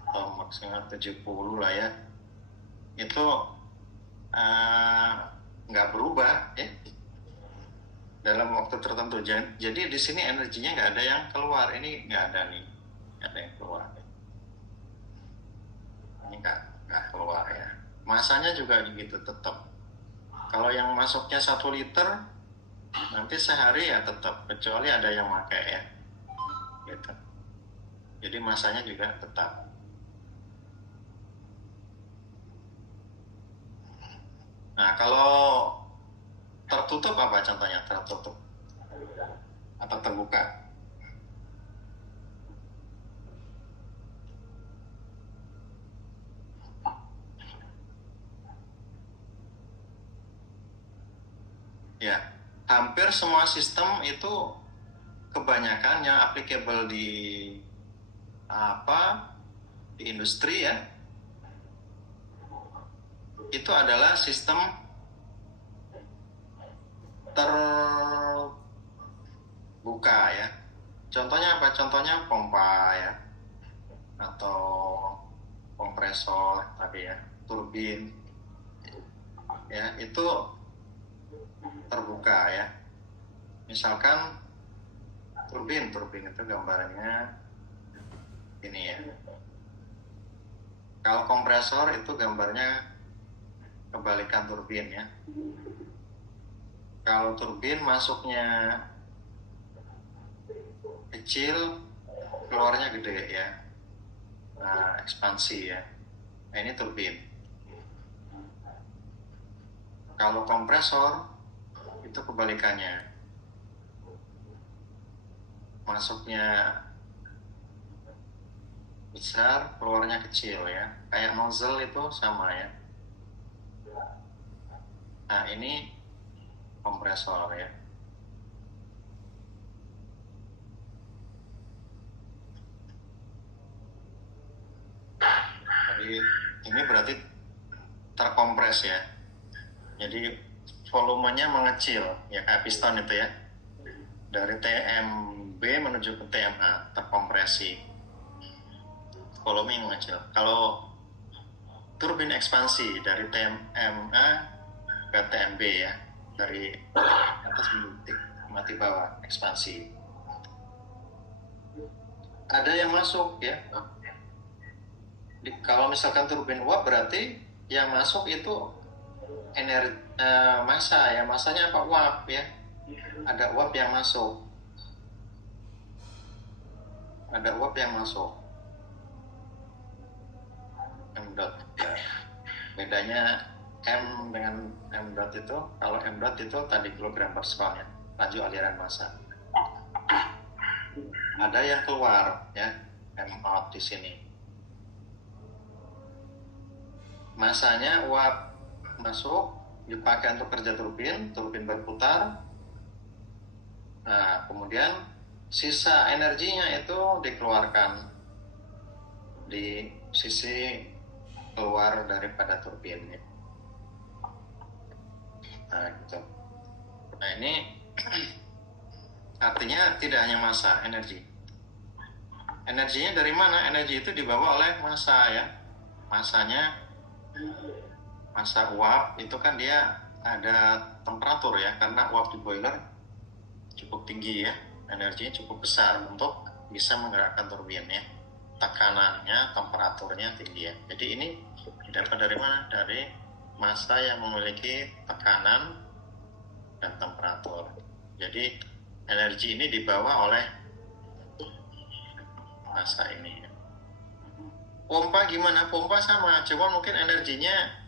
atau maksimal 70 lah ya. Itu nggak berubah ya dalam waktu tertentu. Jadi di sini energinya nggak ada yang keluar. Ini nggak ada nih, nggak ada yang keluar. Ini nggak keluar ya. Masanya juga gitu tetap. Kalau yang masuknya 1 liter nanti sehari ya tetap, kecuali ada yang pakai ya, gitu. Jadi masanya juga tetap. Nah, kalau tertutup apa contohnya? Tertutup atau terbuka? Ya, hampir semua sistem itu kebanyakan yang applicable di di industri ya, itu adalah sistem terbuka ya. Contohnya apa? Contohnya pompa ya, atau kompresor tadi ya, turbin ya, itu terbuka ya. Misalkan turbin itu gambarnya ini ya. Kalau kompresor itu gambarnya kebalikan turbin ya. Kalau turbin masuknya kecil, keluarnya gede ya. Nah, ekspansi ya. Nah, ini turbin. Kalau kompresor itu kebalikannya. Masuknya besar, keluarnya kecil ya. Kayak nozzle itu sama ya. Nah, ini kompresor ya. Jadi ini berarti terkompres ya. Jadi volumenya mengecil ya, kayak piston itu ya. Dari TMB menuju ke TMA, terkompresi. Volume mengecil. Kalau turbin ekspansi dari TMA ke TMB ya, dari atas mati bawah, ekspansi. Ada yang masuk ya. Kalau misalkan turbin uap, berarti yang masuk itu energi massa ya. Massanya apa? Uap ya. Ada uap yang masuk. Ada uap yang masuk. M dot ya. Bedanya M dengan M dot itu, kalau M dot itu tadi kilogram per sekon ya, laju aliran massa. Ada yang keluar ya, M out di sini. Masanya uap masuk, dipakai untuk kerja turbin berputar. Nah, kemudian sisa energinya itu dikeluarkan di sisi keluar daripada turbin. Nah, gitu. Nah, ini artinya tidak hanya massa, energi. Energinya dari mana? Energi itu dibawa oleh massa ya. Massanya, massa uap itu kan dia ada temperatur ya, karena uap di boiler cukup tinggi ya, energinya cukup besar untuk bisa menggerakkan turbin ya. Tekanannya, temperaturnya tinggi ya. Jadi ini didapat dari mana? Dari massa yang memiliki tekanan dan temperatur. Jadi energi ini dibawa oleh massa ini. Pompa gimana? Pompa sama, cuma mungkin energinya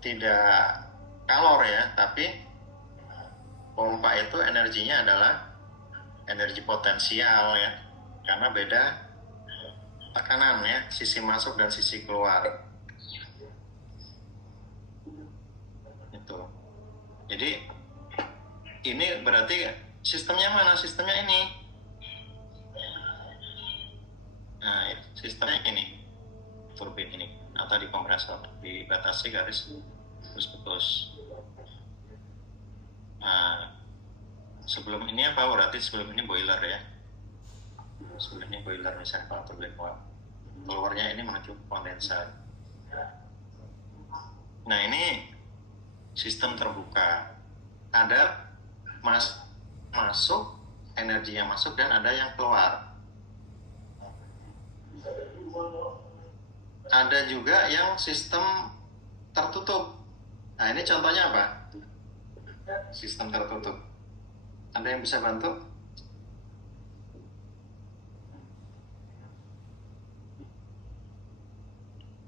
tidak kalor ya, tapi pompa itu energinya adalah energi potensial ya, karena beda tekanan ya, sisi masuk dan sisi keluar. Itu. Jadi ini berarti sistemnya mana? Sistemnya ini. Nah, sistemnya ini, turbin ini, nah tadi kompresor dibatasi garis putus. Nah, sebelum ini apa? Berarti sebelum ini boiler ya. Sebelum ini boiler misalnya kalau turbin uap, keluarnya ini menuju kondensat. Nah, ini sistem terbuka. Ada masuk, energi yang masuk dan ada yang keluar. Ada juga yang sistem tertutup. Nah, ini contohnya apa? Sistem tertutup. Ada yang bisa bantu?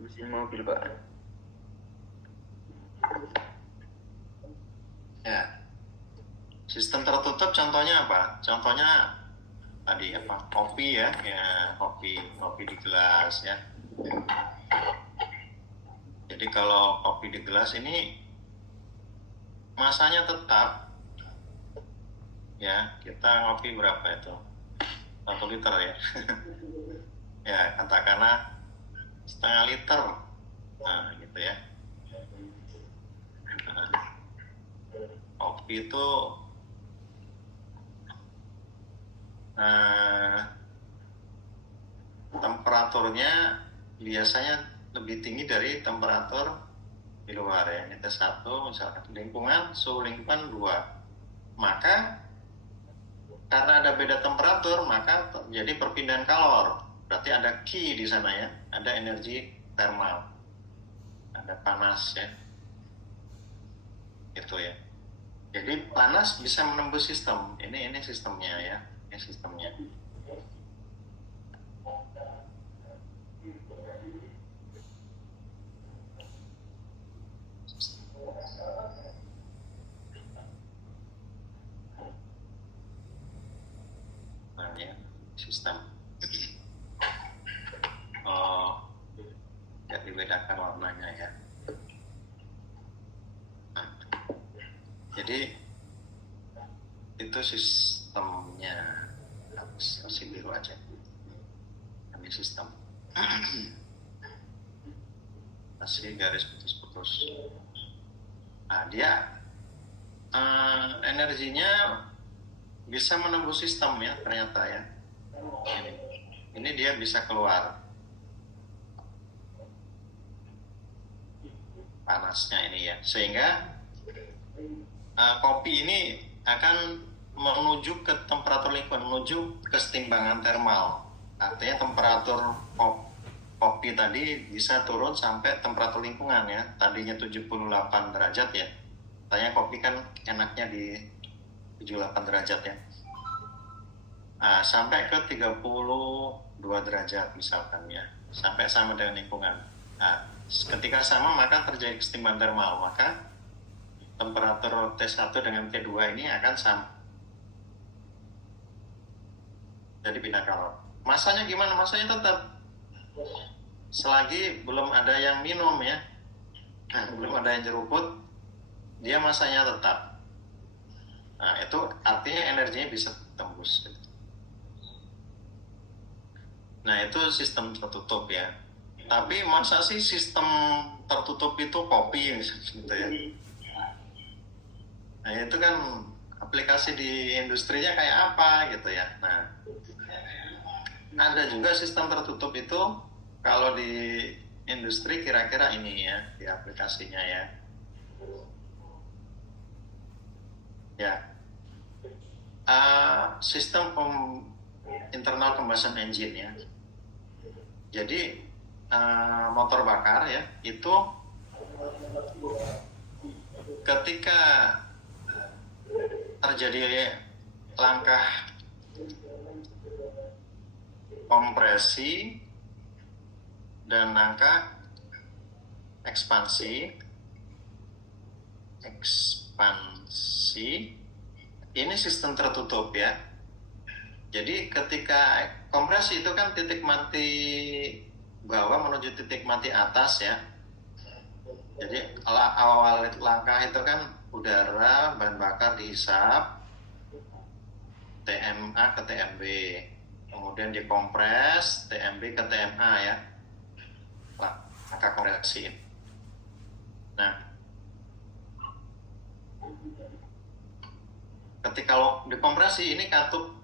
Mesin mobil, Pak. Ya. Sistem tertutup contohnya apa? Contohnya tadi apa? Kopi ya, kopi di gelas ya. Jadi kalau kopi di gelas ini masanya tetap, ya kita ngopi berapa itu? 1 liter ya. Ya katakanlah setengah liter, nah gitu ya. Nah, kopi itu temperaturnya biasanya lebih tinggi dari temperatur di luar ya. Ini T1 misalkan lingkungan, suhu lingkungan 2. Maka karena ada beda temperatur, maka terjadi perpindahan kalor. Berarti ada Q di sana ya, ada energi thermal, ada panas ya, gitu ya. Jadi panas bisa menembus sistem. Ini sistemnya ya, ini sistemnya. Nah ya, sistem. Oh, tidak dibedakan warnanya ya. Nah, jadi itu sistemnya, kasih biru aja. Ini sistem. Kasih garis putus-putus. Nah dia energinya bisa menembus sistem ya ternyata ya. Ini dia bisa keluar panasnya ini ya, sehingga kopi ini akan menuju ke temperatur lingkungan, menuju kesetimbangan termal. Artinya temperatur kopi tadi bisa turun sampai temperatur lingkungan ya, tadinya 78 derajat ya. Tanya kopi kan enaknya di 78 derajat ya. Sampai ke 32 derajat misalkan ya, sampai sama dengan lingkungan. Ketika sama maka terjadi kesetimbangan termal, maka temperatur T1 dengan T2 ini akan sama. Jadi pindah kalor. Masanya gimana? Masanya tetap. Selagi belum ada yang minum ya, belum ada yang jeruput, dia masanya tetap. Nah itu artinya energinya bisa tembus. Nah itu sistem tertutup ya. Tapi masa sih sistem tertutup itu kopi gitu ya. Nah itu kan aplikasi di industrinya kayak apa gitu ya. Nah ada juga sistem tertutup itu kalau di industri kira-kira ini ya, di aplikasinya ya. Ya, sistem internal combustion engine ya. Jadi motor bakar ya itu ketika terjadi langkah kompresi dan langkah ekspansi, ini sistem tertutup ya. Jadi ketika kompresi itu kan titik mati bawah menuju titik mati atas ya. Jadi awal langkah itu kan udara, bahan bakar dihisap, TMA ke TMB, kemudian dikompres, TMB ke TMA ya, langkah kompresi. Nah, ketika dikompresi ini katup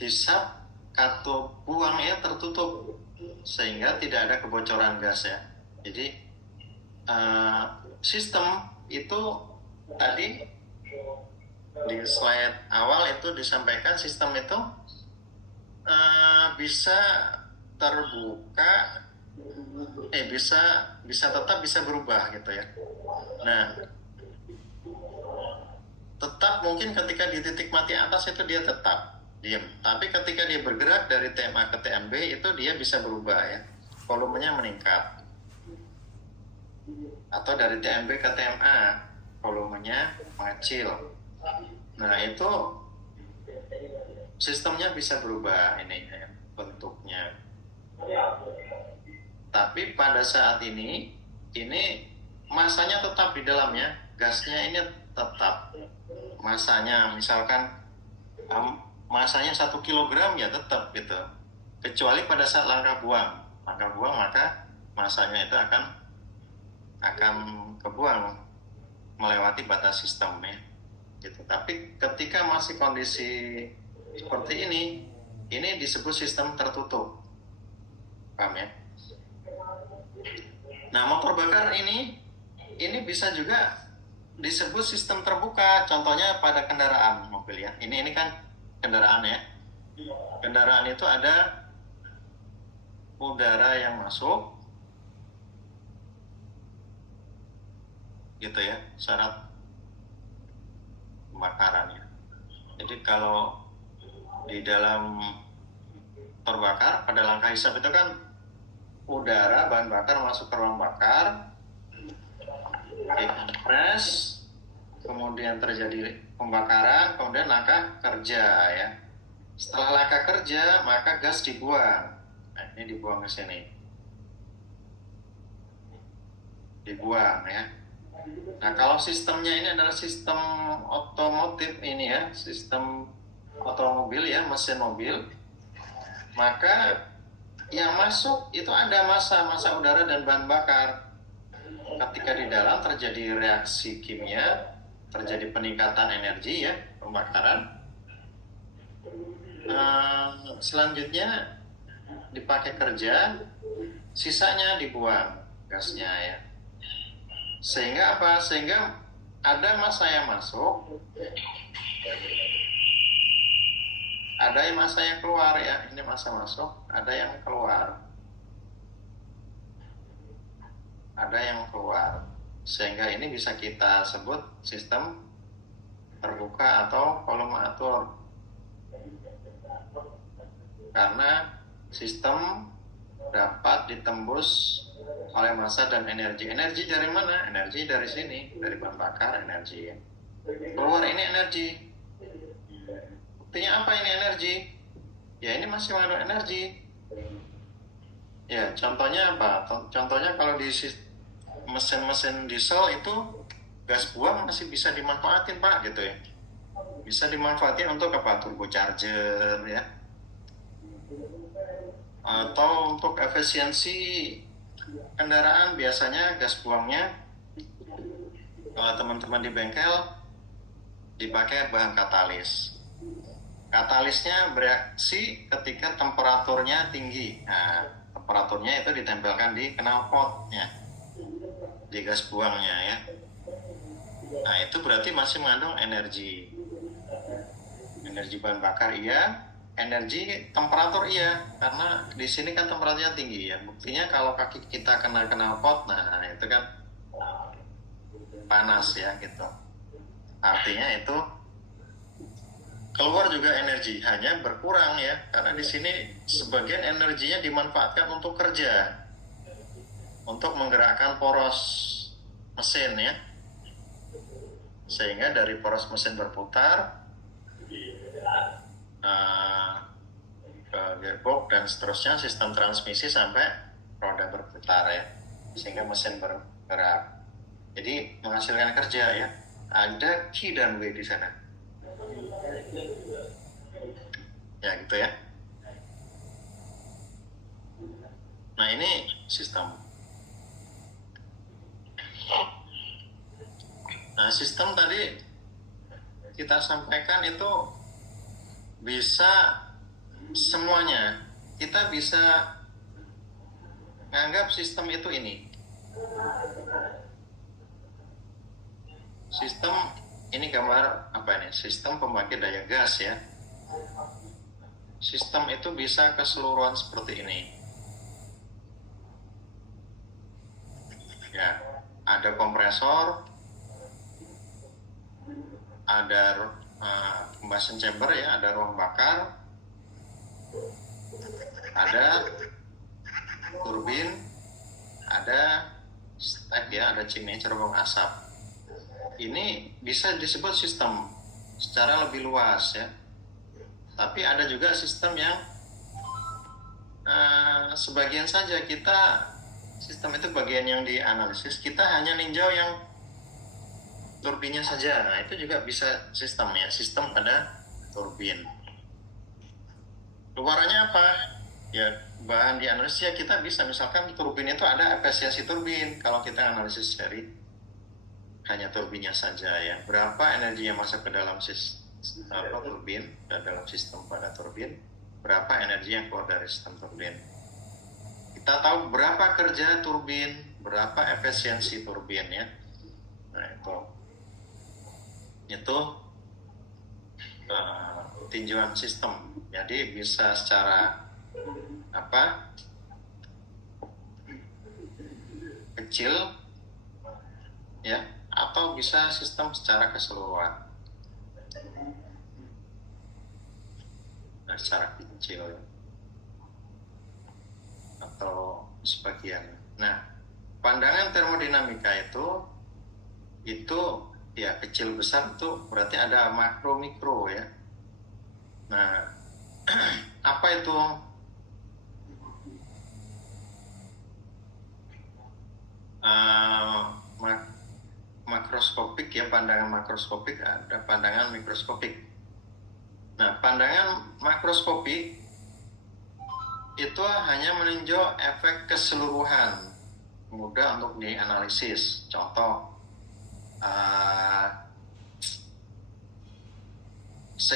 hisap, katup buang ya tertutup sehingga tidak ada kebocoran gas ya. Jadi sistem itu tadi di slide awal itu disampaikan sistem itu bisa terbuka, bisa tetap bisa berubah gitu ya. Nah, tetap mungkin ketika di titik mati atas itu dia tetap diam, tapi ketika dia bergerak dari TMA ke TMB itu dia bisa berubah ya, volumenya meningkat, atau dari TMB ke TMA volumenya mengecil. Nah itu sistemnya bisa berubah ini ya, bentuknya. Tapi pada saat ini masanya tetap di dalamnya, gasnya ini tetap masanya misalkan masanya 1 kilogram ya tetap gitu, kecuali pada saat langkah buang maka masanya itu akan kebuang melewati batas sistem ya gitu. Tapi ketika masih kondisi seperti ini disebut sistem tertutup, paham ya? Nah, motor bakar ini bisa juga disebut sistem terbuka, contohnya pada kendaraan mobil ya. Ini kan kendaraan ya. Kendaraan itu ada udara yang masuk gitu ya, syarat pembakarannya. Jadi kalau di dalam terbakar pada langkah hisap itu kan udara bahan bakar masuk ke ruang bakar, dikompres, kemudian terjadi pembakaran, kemudian langkah kerja ya. Setelah langkah kerja maka gas dibuang. Nah, ini dibuang ke sini, dibuang ya. Nah, kalau sistemnya ini adalah sistem otomotif ini ya, sistem otomobil ya, mesin mobil, maka yang masuk itu ada massa udara dan bahan bakar. Ketika di dalam terjadi reaksi kimia, terjadi peningkatan energi ya, pembakaran. Selanjutnya dipakai kerja, sisanya dibuang gasnya ya. Sehingga apa? Sehingga ada massa yang masuk, ada yang massa yang keluar ya. Ini massa masuk, ada yang keluar, ada yang keluar. Sehingga ini bisa kita sebut sistem terbuka atau volume atur, karena sistem dapat ditembus oleh massa dan energi. Energi dari mana? Energi dari sini, dari bahan bakar, energi. Keluar ini energi. Buktinya apa ini energi? Ya ini masih mengandung energi. Ya contohnya apa? Contohnya kalau di mesin-mesin diesel itu gas buang masih bisa dimanfaatin Pak gitu ya. Bisa dimanfaatin untuk apa? Turbocharger ya. Atau untuk efisiensi kendaraan biasanya gas buangnya kalau teman-teman di bengkel dipakai bahan katalis. Katalisnya bereaksi ketika temperaturnya tinggi. Nah, temperaturnya itu ditempelkan di knalpotnya, di gas buangnya ya. Nah, itu berarti masih mengandung energi. Energi bahan bakar iya, energi temperatur iya, karena di sini kan temperaturnya tinggi ya. Buktinya kalau kaki kita kena knalpot, nah itu kan panas ya gitu. Artinya itu keluar juga energi, hanya berkurang ya, karena di sini sebagian energinya dimanfaatkan untuk kerja, untuk menggerakkan poros mesin ya, sehingga dari poros mesin berputar ke gearbox dan seterusnya, sistem transmisi sampai roda berputar ya, sehingga mesin bergerak. Jadi menghasilkan kerja ya. Ada Q dan W di sana. Ya gitu ya. Nah ini sistem. Nah sistem tadi kita sampaikan itu bisa semuanya. Kita bisa menganggap sistem itu ini. Sistem ini gambar apa ini? Sistem pembangkit daya gas ya. Sistem itu bisa keseluruhan seperti ini. Ya, ada kompresor, ada combustion chamber ya, ada ruang bakar, ada turbin, ada stack ya, ada chimney cerobong asap. Ini bisa disebut sistem secara lebih luas ya. Tapi ada juga sistem yang sebagian saja sistem itu bagian yang dianalisis, kita hanya ninjau yang turbinnya saja. Nah, itu juga bisa sistem ya, sistem pada turbin. Luarannya apa? Ya, bahan dianalisis ya kita bisa, misalkan turbin itu ada efisiensi turbin. Kalau kita analisis dari hanya turbinnya saja ya, berapa energi yang masuk ke dalam turbin dan dalam sistem pada turbin, berapa energi yang keluar dari sistem turbin. Kita tahu berapa kerja turbin, berapa efisiensi turbin ya. Nah, itu tinjauan sistem. Jadi bisa secara kecil ya, atau bisa sistem secara keseluruhan. Nah, secara kecil atau sebagian. Nah, pandangan termodinamika itu ya kecil besar itu berarti ada makro mikro ya. Nah, apa itu? Makroskopik ya, pandangan makroskopik, ada pandangan mikroskopik. Nah, pandangan makroskopik itu hanya meninjau efek keseluruhan, mudah untuk dianalisis. Contoh AC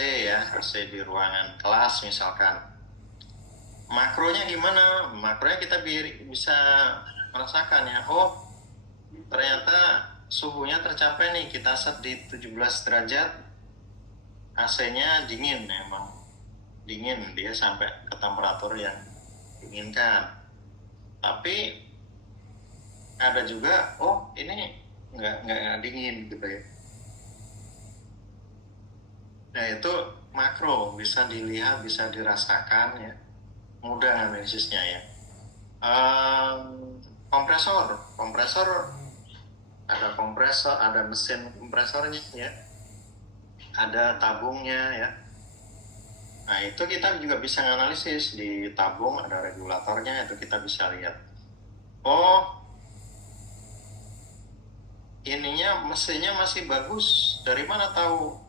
di ruangan kelas misalkan. Makronya gimana? Makronya kita bisa merasakan ya, oh ternyata suhunya tercapai nih, kita set di 17 derajat, AC-nya dingin, emang dingin, dia sampai ke temperatur yang diinginkan. Tapi ada juga, oh ini nggak dingin gitu ya. Nah, itu makro, bisa dilihat, bisa dirasakan ya, mudah analisisnya ya. Kompresor ada kompresor, ada mesin kompresornya ya, ada tabungnya ya. Nah, itu kita juga bisa analisis, di tabung ada regulatornya, itu kita bisa lihat, oh ininya mesinnya masih bagus, dari mana tahu?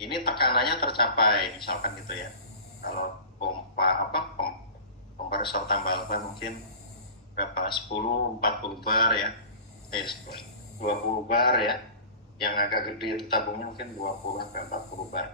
Ini tekanannya tercapai misalkan gitu ya. Kalau kompresor tambal ban mungkin berapa, 10-40 bar ya, 20 bar ya, yang agak gede itu tabungnya mungkin 20-40 bar.